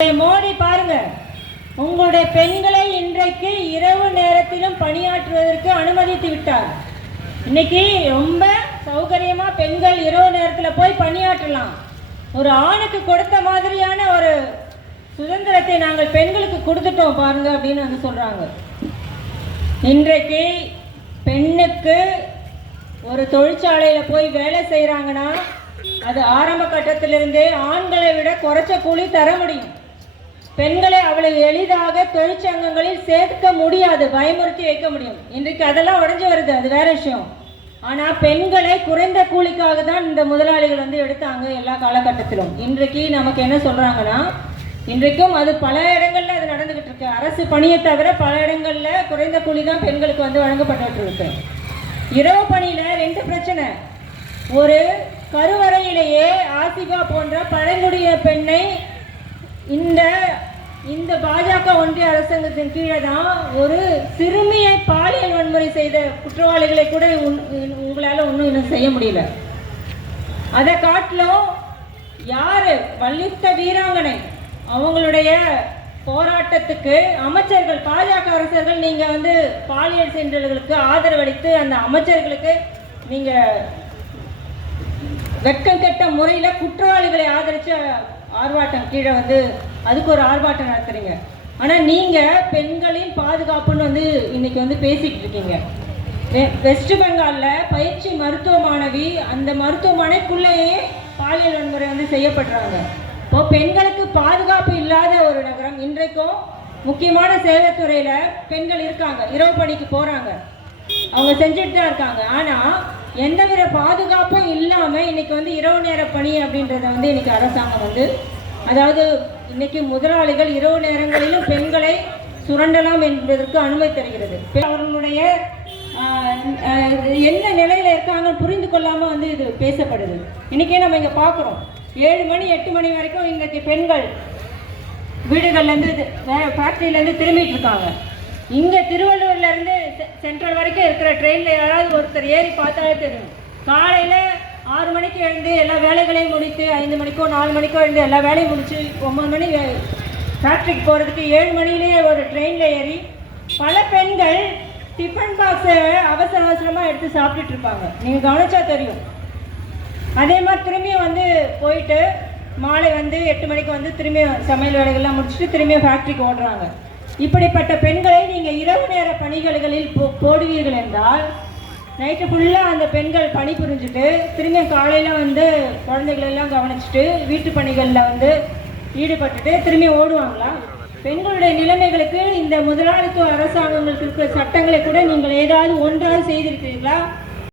மோடி பாருங்க, உங்களுடைய பெண்களை இன்றைக்கு இரவு நேரத்திலும் பணியாற்றுவதற்கு அனுமதித்து விட்டார். இன்னைக்கு ரொம்ப சௌகரியமா பெண்கள் இரவு நேரத்தில் போய் பணியாற்றலாம். ஒரு ஆணுக்கு கொடுத்த மாதிரியான ஒரு சுதந்திரத்தை நாங்கள் பெண்களுக்கு கொடுத்துட்டோம் பாருங்க அப்படின்னு வந்து சொல்றாங்க. இன்றைக்கு பெண்ணுக்கு ஒரு தொழிற்சாலையில போய் வேலை செய்யறாங்கன்னா அது ஆரம்ப கட்டத்திலிருந்தே ஆண்களை விட குறைச்ச கூலி தர முடியும். பெண்களை அவ்வளவு எளிதாக தொழிற்சங்கங்களில் சேர்க்க முடியாது, பயமுறுத்தி வைக்க முடியும். இன்றைக்கு அதெல்லாம் உடைஞ்சு வருது, அது வேற விஷயம். ஆனால் பெண்களை குறைந்த கூலிக்காக தான் இந்த முதலாளிகள் வந்து எடுத்தாங்க எல்லா காலகட்டத்திலும். இன்றைக்கு நமக்கு என்ன சொல்றாங்கன்னா, இன்றைக்கும் அது பல இடங்கள்ல அது நடந்துகிட்டு இருக்கு. அரசு பணியை தவிர பல இடங்கள்ல குறைந்த கூலி தான் பெண்களுக்கு வந்து வழங்கப்பட்டு இருக்கு. இரவு பணியில ரெண்டு பிரச்சனை. ஒரு கருவறையிலேயே ஆசிபா போன்ற பழங்குடிய பெண்ணை இந்த பாஜக ஒன்றிய அரசாங்கத்தின் கீழே தான் ஒரு சிறுமியை பாலியல் வன்முறை செய்த குற்றவாளிகளை கூட உங்களால இன்னும் செய்ய முடியல. அதை காட்டிலும் யாரு வள்ளித்த வீராங்கனை அவங்களுடைய போராட்டத்துக்கு அமைச்சர்கள், பாஜக அரசர்கள் நீங்க வந்து பாலியல் சென்றவர்களுக்கு ஆதரவளித்து அந்த அமைச்சர்களுக்கு நீங்க வெட்கம் கெட்ட முறையில குற்றவாளிகளை ஆதரிச்ச ஆர்ப்பாட்டம் கீழே வந்து அதுக்கு ஒரு ஆர்ப்பாட்டம் நடத்துறீங்க. ஆனா நீங்க பெண்களின் பாதுகாப்புன்னு வந்து இன்னைக்கு வந்து பேசிட்டு இருக்கீங்க. வெஸ்ட் பெங்கால்ல பயிற்சி மருத்துவ மாணவி அந்த மருத்துவமனைக்குள்ளேயே பாலியல் வன்முறை வந்து செய்யப்படுறாங்க. இப்போ பெண்களுக்கு பாதுகாப்பு இல்லாத ஒரு நகரம். இன்றைக்கும் முக்கியமான சேவைத்துறையில பெண்கள் இருக்காங்க, இரவு பணிக்கு போறாங்க, அவங்க செஞ்சுட்டு தான் இருக்காங்க. ஆனா எந்தவித பாதுகாப்பும் இல்லாம இன்னைக்கு வந்து இரவு நேர பணி அப்படின்றத வந்து இன்னைக்கு அரசாங்கம் வந்து, அதாவது இன்னைக்கு முதலாளிகள் இரவு நேரங்களிலும் பெண்களை சுரண்டலாம் என்பதற்கு அனுமதி தருகிறது. அவர்களுடைய என்ன நிலையில இருக்காங்க புரிந்து கொள்ளாம வந்து இது பேசப்படுது. இன்னைக்கே நம்ம இங்க பாக்குறோம், 7 மணி 8 மணி வரைக்கும் இன்னைக்கு பெண்கள் வீடுகள்ல இருந்து ஃபேக்டரியில இருந்து திரும்பிட்டு இருக்காங்க. இங்க திருவள்ளூர்ல இருந்து சென்ட்ரல் வரைக்கும் இருக்கிற ட்ரெயின்ல யாராவது ஒருத்தர் ஏறி பார்த்தாலே தெரியும். காலையில 6 மணிக்கு எழுந்து எல்லா வேலைகளையும் முடித்து 5 மணிக்கோ 4 மணிக்கோ எழுந்து எல்லா வேலையும் முடிச்சு 9 மணி ஃபேக்ட்ரிக்கு போகிறதுக்கு 7 மணிலேயே ஒரு ட்ரெயினில் ஏறி பல பெண்கள் டிஃபன் பாக்ஸை அவசர அவசரமாக எடுத்து சாப்பிட்டுட்டு இருப்பாங்க. நீங்கள் கவனிச்சா தெரியும். அதே மாதிரி திரும்பியும் வந்து போயிட்டு மாலை வந்து 8 மணிக்கு வந்து திரும்பியும் சமையல் வேலைகள்லாம் முடிச்சுட்டு திரும்பியும் ஃபேக்ட்ரிக்கு ஓடுறாங்க. இப்படிப்பட்ட பெண்களை நீங்கள் இரவு நேர பணிகளில் போடுவீர்கள் என்றால் நைட்டு ஃபுல்லாக அந்த பெண்கள் பணி புரிஞ்சுட்டு திரும்பியும் காலையில் வந்து குழந்தைகளெல்லாம் கவனிச்சுட்டு வீட்டு பணிகளில் வந்து ஈடுபட்டுட்டு திரும்பி ஓடுவாங்களா? பெண்களுடைய நிலைமைகளுக்கு இந்த முதலாளித்துவ அரசாங்கங்களுக்கு இருக்கிற சட்டங்களை கூட நீங்கள் ஏதாவது ஒன்றாவது செய்திருக்கிறீர்களா?